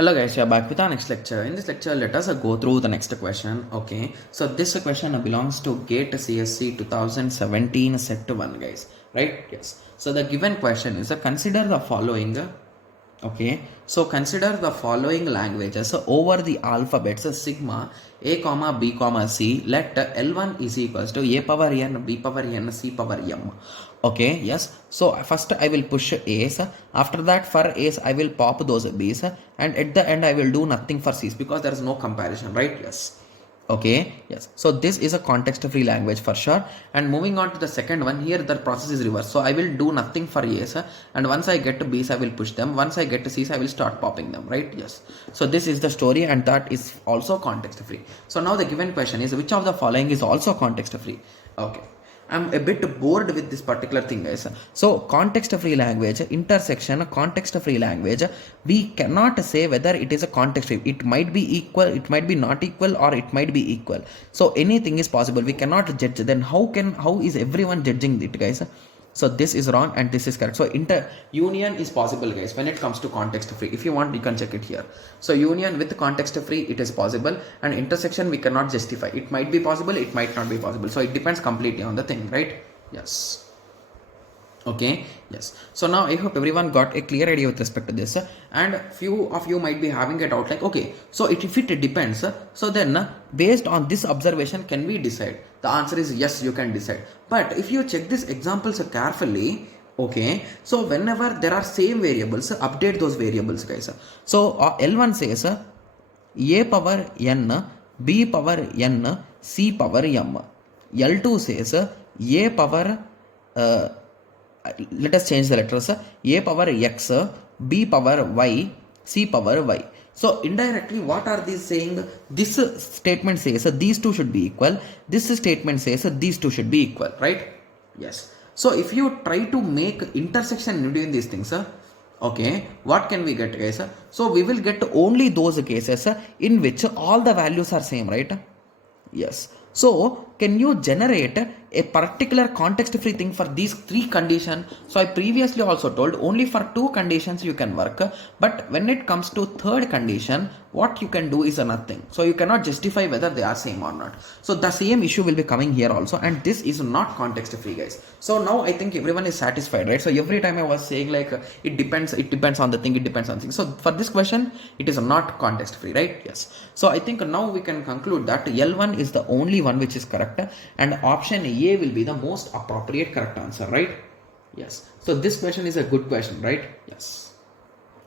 Hello guys, we are back with our next lecture. In this lecture, let us go through the next question. Okay, so this question belongs to GATE CSC 2017 set 1 guys, right? Yes. So the given question is consider the following. Okay, so consider the following languages over the alphabets sigma a comma b comma c. Let L1 is equals to a power n, b power n, c power m. Okay, yes. So first I will push a's. After that for a's I will pop those b's, and at the end I will do nothing for c's because there is no comparison, right? Yes. Okay, yes. So this is a context free language for sure. And moving on to the second one, here the process is reversed. So I will do nothing for A's, and once I get to B's I will push them. Once I get to C's I will start popping them, right? Yes. So this is the story, and that is also context free. So now the given question is, which of the following is also context free? Okay, I'm a bit bored with this particular thing, guys. So context free language, intersection, context free language, we cannot say whether it is a context free. It might be equal, it might be not equal, or it might be equal. So anything is possible. We cannot judge. Then how is everyone judging it, guys? So this is wrong and this is correct. So union is possible, guys, when it comes to context free. If you want, you can check it here. So union with context free, it is possible, and intersection we cannot justify. It might be possible, it might not be possible. So it depends completely on the thing, right? Yes. Okay, yes. So now I hope everyone got a clear idea with respect to this, and few of you might be having a doubt like, okay, so if it depends, so then based on this observation can we decide? The answer is yes, you can decide. But if you check these examples carefully, okay, so whenever there are same variables, update those variables, guys. So L1 says a power n, b power n, c power m. L2 says a power let us change the letters, a power x, b power y, c power y. So indirectly what are these saying? This statement says these two should be equal, this statement says these two should be equal, right? Yes. So if you try to make intersection between these things, okay, what can we get, guys? So we will get only those cases in which all the values are same, right? Yes. So can you generate a particular context free thing for these three conditions? So I previously also told only for two conditions you can work, but when it comes to third condition, what you can do is nothing. So you cannot justify whether they are same or not. So the same issue will be coming here also, and this is not context free, guys. So now I think everyone is satisfied, right? So every time I was saying like it depends on the thing, it depends on thing. So for this question it is not context free, right? Yes. So I think now we can conclude that L1 is the only one which is correct, and option A will be the most appropriate correct answer, right? Yes. So this question is a good question, right? Yes.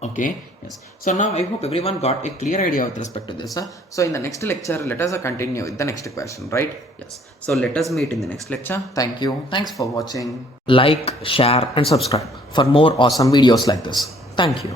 Okay. Yes. So now I hope everyone got a clear idea with respect to this. So in the next lecture, let us continue with the next question, right? Yes. So let us meet in the next lecture. Thank you. Thanks for watching. Like, share and subscribe for more awesome videos like this. Thank you.